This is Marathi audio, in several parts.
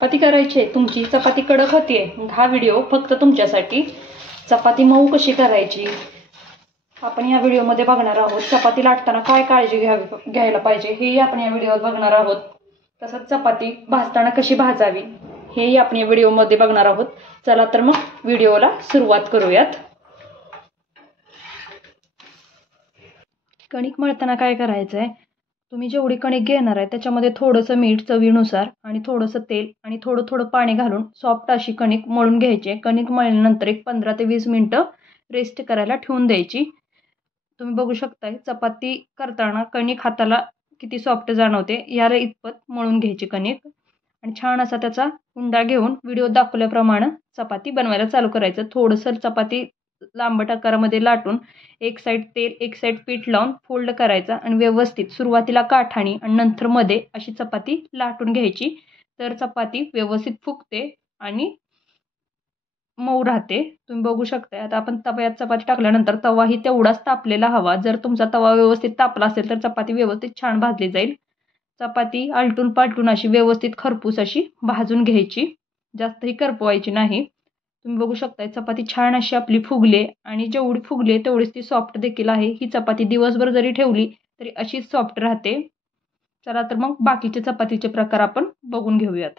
चपाती करायची आहे तुमची, चपाती कडक होतीये, हा व्हिडिओ फक्त तुमच्यासाठी। चपाती मऊ कशी करायची आपण या व्हिडिओमध्ये बघणार आहोत। चपाती लाटताना काय काळजी घ्यायला पाहिजे हेही आपण या व्हिडिओत बघणार आहोत। तसंच चपाती भाजताना कशी भाजावी हेही आपण या व्हिडिओमध्ये बघणार आहोत। चला तर मग व्हिडिओला सुरुवात करूयात। कणिक मळताना काय करायचं आहे, तुम्ही जेवढी कणिक घेणार आहे त्याच्यामध्ये थोडंसं मीठ चवीनुसार आणि थोडंसं तेल आणि थोडं थोडं पाणी घालून सॉफ्ट अशी कणिक मळून घ्यायची आहे। कणिक मळल्यानंतर एक 15 ते 20 मिनिटं रेस्ट करायला ठेवून द्यायची। तुम्ही बघू शकताय चपाती करताना कणिक हाताला किती सॉफ्ट जाणवते, याला इतपत मळून घ्यायची कणिक आणि छान असा त्याचा उंडा घेऊन व्हिडिओ दाखवल्याप्रमाणे चपाती बनवायला चालू करायचं। थोडंसं चपाती लांबट आकारामध्ये लाटून एक साईड तेल एक साईड पीठ लावून फोल्ड करायचा आणि व्यवस्थित सुरुवातीला काठाणी आणि नंतर मध्ये अशी चपाती लाटून घ्यायची, तर चपाती व्यवस्थित फुगते आणि मऊ राहते। तुम्ही बघू शकता आता आपण तव्यात चपाती टाकल्यानंतर तवाही तेवढाच तापलेला हवा। जर तुमचा तवा व्यवस्थित तापला असेल तर चपाती व्यवस्थित छान भाजली जाईल। चपाती आलटून पालटून अशी व्यवस्थित खरपूस अशी भाजून घ्यायची, जास्तही करपवायची नाही। तुम्ही बघू शकता चपाती छान अशी आपली फुगले आणि जेवढी फुगले तेवढीच ती सॉफ्ट देखील आहे। ही चपाती दिवसभर जरी ठेवली तरी अशीच सॉफ्ट राहते। चला तर मग बाकीचे चपातीचे प्रकार आपण बघून घेऊयात।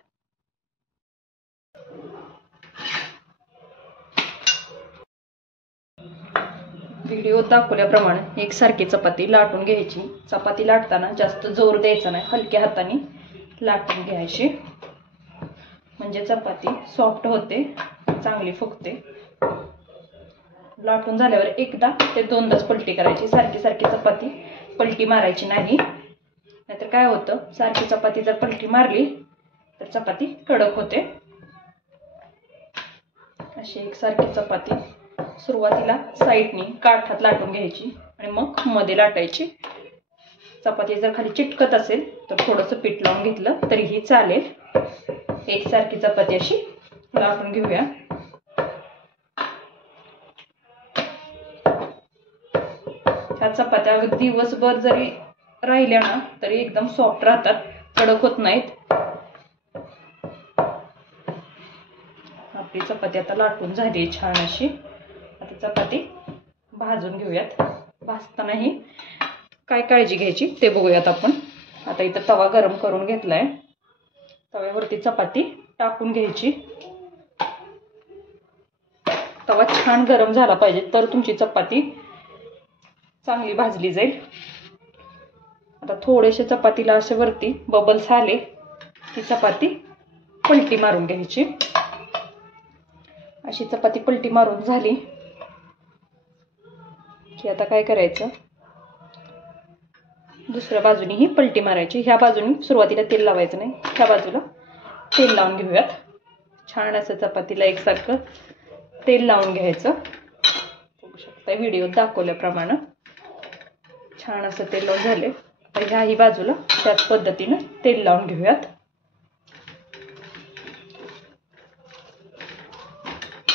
व्हिडिओ दाखवल्याप्रमाणे एकसारखी चपाती लाटून घ्यायची। चपाती लाटताना जास्त जोर द्यायचा नाही, हलक्या हाताने लाटून घ्यायची, म्हणजे चपाती सॉफ्ट होते, चांगली फुगते। लाटून झाल्यावर एकदा ते दोनदाच पलटी करायची, सारखी सारखी चपाती पलटी मारायची नाही, नाहीतर काय होतं सारखी चपाती जर पलटी मारली तर चपाती कडक होते। अशी एकसारखी चपाती सुरुवातीला साईडनी काठात लाटून घ्यायची आणि मग मध्ये लाटायची। चपाती जर खाली चिटकत असेल तर थोडंसं पीठ लावून घेतलं तरीही चालेल। एकसारखी चपाती अशी लाटून घेऊया। ह्या चपात्या दिवसभर जरी राहिल्या ना तरी एकदम सॉफ्ट राहतात, कडक होत नाहीत। आपली चपाती आता लाटून झाली छान अशी। आता चपाती भाजून घेऊयात। भाजतानाही काय काळजी घ्यायची ते बघूयात आपण। आता इथं तवा गरम करून घेतलाय, तव्यावरती चपाती टाकून घ्यायची। तवा छान गरम झाला पाहिजे तर तुमची चपाती चांगली भाजली जाईल। आता थोडेसे चपातीला असे वरती बबल्स आले की चपाती पलटी मारून घ्यायची। अशी चपाती पलटी मारून झाली की आता काय करायचं, दुसऱ्या बाजूनी ही पलटी मारायची। ह्या बाजूनी सुरुवातीला तेल लावायचं नाही, ह्या बाजूला तेल लावून घेऊयात। छान असं चपातीला एकसारखं तेल लावून घ्यायचं। बघू शकता व्हिडिओ दाखवल्याप्रमाणे छान असं तेल लावून झाले। तर ह्याही बाजूला त्याच पद्धतीने तेल लावून घेऊयात।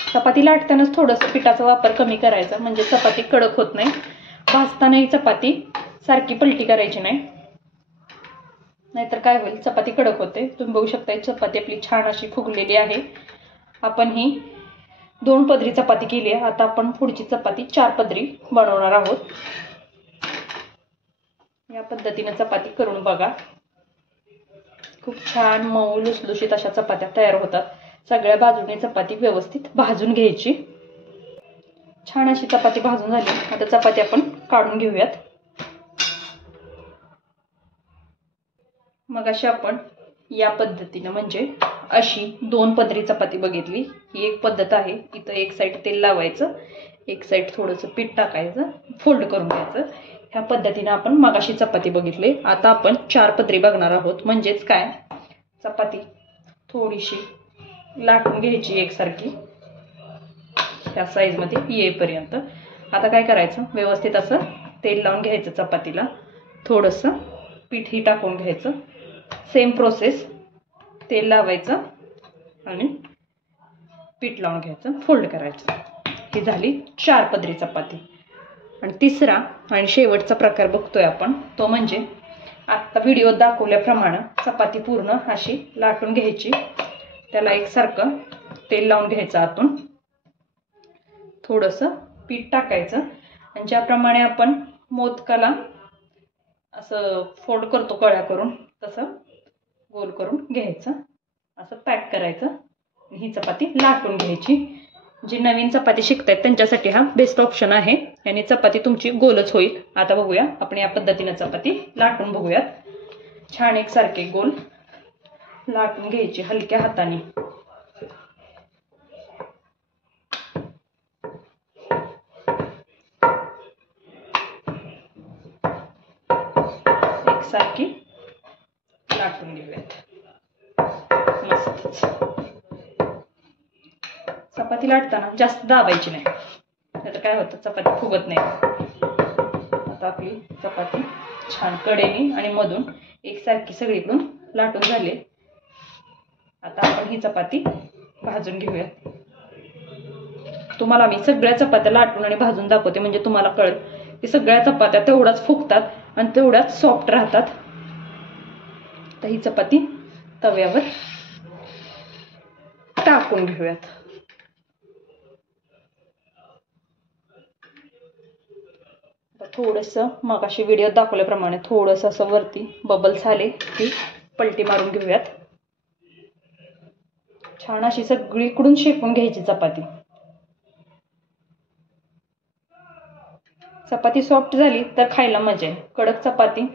चपाती लाटतानाच थोडंसं पिठाचा वापर कमी करायचा, म्हणजे चपाती कडक होत नाही। भाजतानाही चपाती सारखी पलटी करायची नाही, नाहीतर काय होईल चपाती कडक होते। तुम्ही बघू शकता चपाती आपली छान अशी फुगलेली आहे। आपण ही 2 पदरी चपाती केली आहे, आता आपण पुढची चपाती 4 पदरी बनवणार आहोत। या पद्धतीने चपाती करून बघा, खूप छान मऊ लुसलुशीत अशा चपात्या तयार होतात। सगळ्या बाजूने चपाती व्यवस्थित भाजून घ्यायची। छान अशी चपाती भाजून झाली, आता चपाती आपण काढून घेऊयात। मग अशी आपण या पद्धतीने म्हणजे अशी 2 पदरी चपाती बघितली, ही एक पद्धत आहे। इथं एक साईड तेल लावायचं, एक साईड थोडंसं पीठ टाकायचं, फोल्ड करून घ्यायचं। ह्या पद्धतीने आपण मगाशी चपाती बघितली। आता आपण 4 पदरी बघणार आहोत, म्हणजेच काय चपाती थोडीशी लाटून घ्यायची एकसारखी ह्या साईजमध्ये येईपर्यंत। आता काय करायचं, व्यवस्थित असं तेल लावून घ्यायचं चपातीला, थोडंसं पीठही टाकून घ्यायचं। सेम प्रोसेस, तेल लावायचं आणि पीठ लावून घ्यायचं, फोल्ड करायचं। ही झाली 4 पदरी चपाती। आणि तिसरा आणि शेवटचा प्रकार बघतोय आपण, तो म्हणजे आता व्हिडिओ दाखवल्याप्रमाणे चपाती पूर्ण अशी लाटून घ्यायची। त्याला एकसारखं तेल लावून घ्यायचं आतून, थोडंसं पीठ टाकायचं आणि ज्याप्रमाणे आपण मोदकाला असं फोल्ड करतो कळ्या करून तसं गोल करून घ्यायचं, असं पॅक करायचं. ही चपाती लाटून घ्यायची. जी नवीन चपाती शिकतायत त्यांच्यासाठी हा बेस्ट ऑप्शन आहे. याने चपाती तुमची गोलच होईल. आता बघूया आपण या पद्धतीने चपाती लाटून बघूयात. छान एकसारखे गोल लाटून घ्यायची हलक्या हाताने. एकसारखी लाटून घेऊयात. मस्तच. चपाती लाटताना जास्त दाबायची नाही, नाहीतर काय होतं चपाती फुगत नाही. आता आपली चपाती छान कडेने आणि मधून एकसारखी सगळीकडून लाटून झाली. आता आपण ही चपाती भाजून घेऊयात. तुम्हाला मी सगळ्या चपात्या लाटून आणि भाजून दाखवते, म्हणजे तुम्हाला कळेल की सगळ्या चपात्या तेवढ्याच फुगतात आणि तेवढ्याच सॉफ्ट राहतात. तर ही चपाती तव्यावर टाकून घेऊयात. थोडंसं मगाशी व्हिडिओ दाखवल्याप्रमाणे थोडंसं असं वरती बबल्स आले की पलटी मारून घेऊयात. छान अशी सगळीकडून शेकून घ्यायची चपाती. चपाती सॉफ्ट झाली तर खायला मजा आहे. कडक चपाती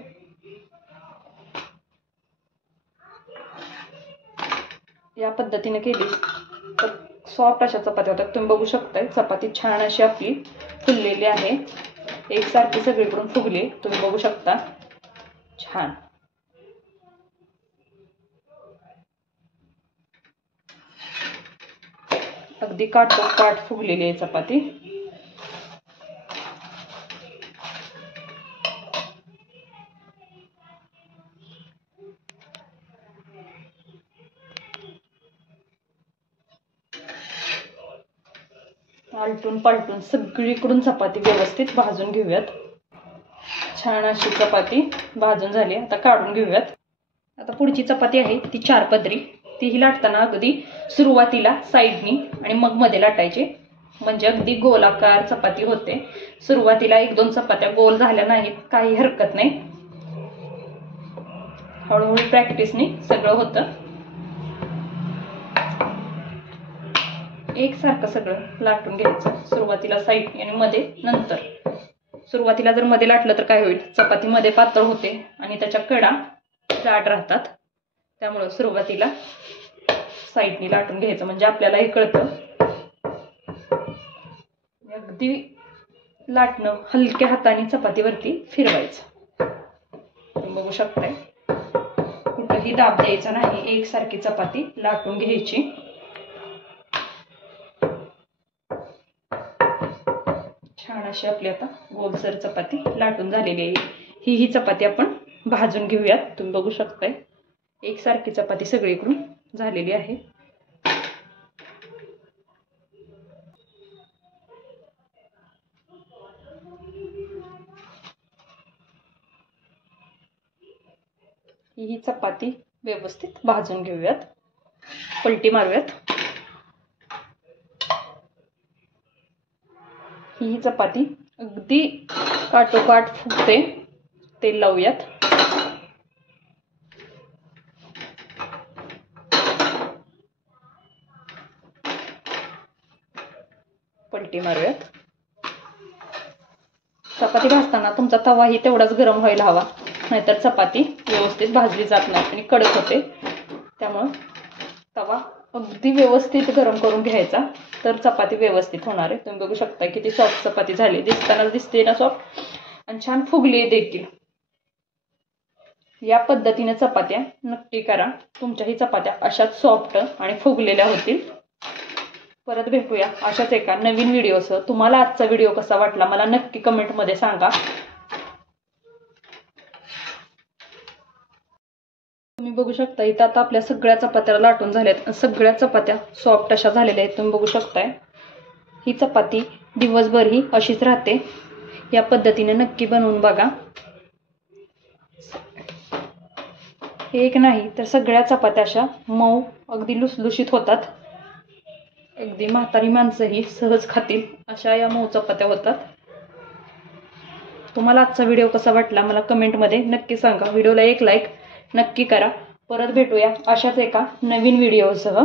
या पद्धतीने केली तर सॉफ्ट अशा चपात्या होतात. तुम्ही बघू शकताय चपाती छान अशी आपली फुललेली आहे, एकसारखी सगळीकडून फुगली. तुम्ही बघू शकता छान. अगदी काठोकाठ फुगलेली आहे चपाती. आलटून पालटून सगळीकडून चपाती व्यवस्थित भाजून घेऊयात. छान अशी चपाती भाजून झाली. आता काढून घेऊयात. आता पुढची चपाती आहे ती 4 पदरी. तीही लाटताना अगदी सुरुवातीला साईडनी आणि मग मध्ये लाटायची, म्हणजे अगदी गोलाकार चपाती होते. सुरुवातीला 1-2 चपात्या गोल झाल्या नाहीत काही हरकत नाही, हळूहळू प्रॅक्टिसने सगळं होतं. एकसारखं सगळं लाटून घ्यायचं, सुरुवातीला साईडनी आणि मध्ये नंतर. सुरुवातीला जर मध्ये लाटलं तर काय होईल, चपाती मध्ये पातळ होते आणि त्याच्या कडा जाड राहतात. त्यामुळे सुरुवातीला साईडनी लाटून घ्यायचं, म्हणजे आपल्याला हे कळतं. अगदी लाटणं हलक्या हाताने चपातीवरती फिरवायचं. तुम्ही बघू शकताय कुठेही दाब द्यायचा नाही, एकसारखी चपाती लाटून घ्यायची. छान अशी आपली आता गोलसर चपाती लाटून झालेली आहे. ही चपाती आपण भाजून घेऊयात. तुम्ही बघू शकताय एकसारखी चपाती सगळीकडून झालेली आहे. ही चपाती व्यवस्थित भाजून घेऊयात. पलटी मारूयात. ही चपाती अगदी काठोकाठ फुगते. तेल लावूयात. पलटी मारूयात. चपाती भाजताना तुमचा तवाही तेवढाच गरम व्हायला हवा, नाहीतर चपाती व्यवस्थित भाजली जात नाही आणि कडक होते. त्यामुळे तवा अगदी व्यवस्थित गरम करून घ्यायचा, तर चपाती व्यवस्थित होणार आहे. तुम्ही बघू शकता किती सॉफ्ट चपाती झाली. दिसताना दिसते ना सॉफ्ट, आणि छान फुगली देखील. या पद्धतीने चपात्या नक्की करा. तुमच्याही चपात्या अशाच सॉफ्ट आणि फुगलेल्या होतील. परत भेटूया अशाच एका नवीन व्हिडिओसह. तुम्हाला आजचा व्हिडिओ कसा वाटला मला नक्की कमेंटमध्ये सांगा. तुम्ही बघू शकता इथं आता आपल्या सगळ्या चपात्या लाटून झाल्यात. सगळ्या चपात्या सॉफ्ट अशा झालेल्या आहेत. तुम्ही बघू शकताय. ही चपाती दिवसभर ही अशीच राहते. या पद्धतीने नक्की बनवून बघा. एक नाही तर सगळ्या चपात्या अशा मऊ अगदी लुसलुशीत होतात. अगदी म्हातारी माणसंही सहज खातील अशा या मऊ चपात्या होतात. तुम्हाला आजचा व्हिडिओ कसा वाटला मला कमेंटमध्ये नक्की सांगा. व्हिडिओला एक लाईक नक्की करा. परत भेटूया अशाच एका नवीन व्हिडिओसह.